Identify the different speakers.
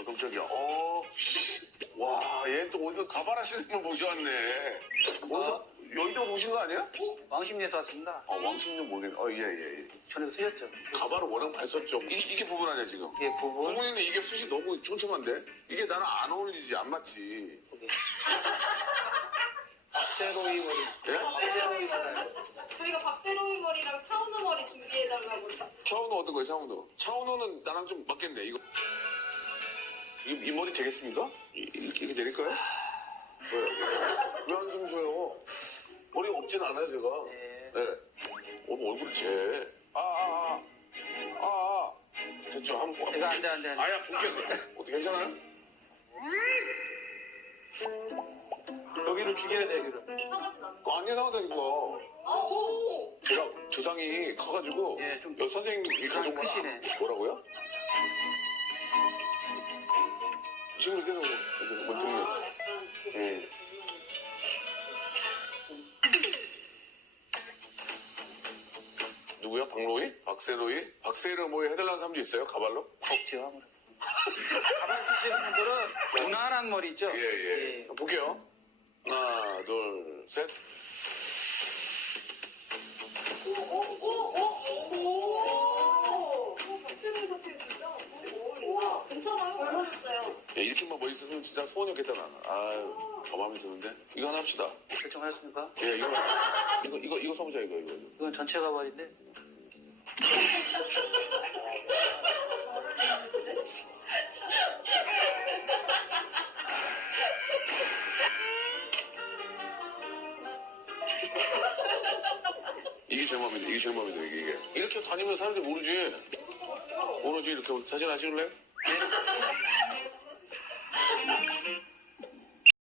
Speaker 1: 깜짝이야. 와, 얘 또 어디서 가발하시는 분 모셔왔네. 어디서? 여의도 오신 거 아니야?
Speaker 2: 왕십리에서 왔습니다.
Speaker 1: 왕십리 모르겠네. 예.
Speaker 2: 전에 쓰셨죠?
Speaker 1: 가발을 워낙 많이 썼죠. 이게 부분 아니야, 지금?
Speaker 2: 이게 부분.
Speaker 1: 부분인데 이게 숱이 너무 촘촘한데? 이게 나는 안 어울리지, 안 맞지.
Speaker 2: 여기. 박세로이 머리.
Speaker 1: 예?
Speaker 2: 박세로이 스타일.
Speaker 3: 저희가 박세로이 머리랑 차은우 머리 준비해달라고.
Speaker 1: 차은우 어떤 거예요, 차은우? 차은우는 나랑 좀 맞겠네, 이거. 이 머리 되겠습니까? 이렇게 될까요? 왜 한숨 쉬어요? 머리 없진 않아요, 제가.
Speaker 2: 네.
Speaker 1: 얼굴이 됐죠, 한번.
Speaker 2: 이거 안 돼.
Speaker 1: 아야, 볼게요. 어떻게 괜찮아요?
Speaker 2: 여기를 죽여야 돼, 여기를.
Speaker 3: 이상하진 않은
Speaker 1: 안 이상하다니까.
Speaker 3: 오!
Speaker 1: 제가 주상이 커가지고.
Speaker 2: 예, 좀
Speaker 1: 선생님이
Speaker 2: 주상이
Speaker 1: 가족
Speaker 2: 크시네.
Speaker 1: 뭐라고요? 지금 이렇게 해서 못 듣는. 누구야? 박로이? 박세로이? 박세로 뭐 해달라는 사람도 있어요? 가발로?
Speaker 2: 없죠, 아무래도. 가발 쓰시는 분들은 무난한 머리 있죠?
Speaker 1: 예. 볼게요. 하나, 둘, 셋.
Speaker 3: 오! 박세로이 사태 진짜 어울린다. 괜찮아요. 잘 맞았어요.
Speaker 1: 야, 이렇게만 멋있었으면 진짜 소원이었겠다, 나는. 아유, 더 마음에 드는데? 이거 하나 합시다.
Speaker 2: 결정하셨습니까?
Speaker 1: 예, 이거 써보자, 이거.
Speaker 2: 이건 전체 가발인데.
Speaker 1: 이게 제일 마음에 들어, 이게. 이렇게 다니면 사람들이 모르지. 이렇게 사진 안 찍을래?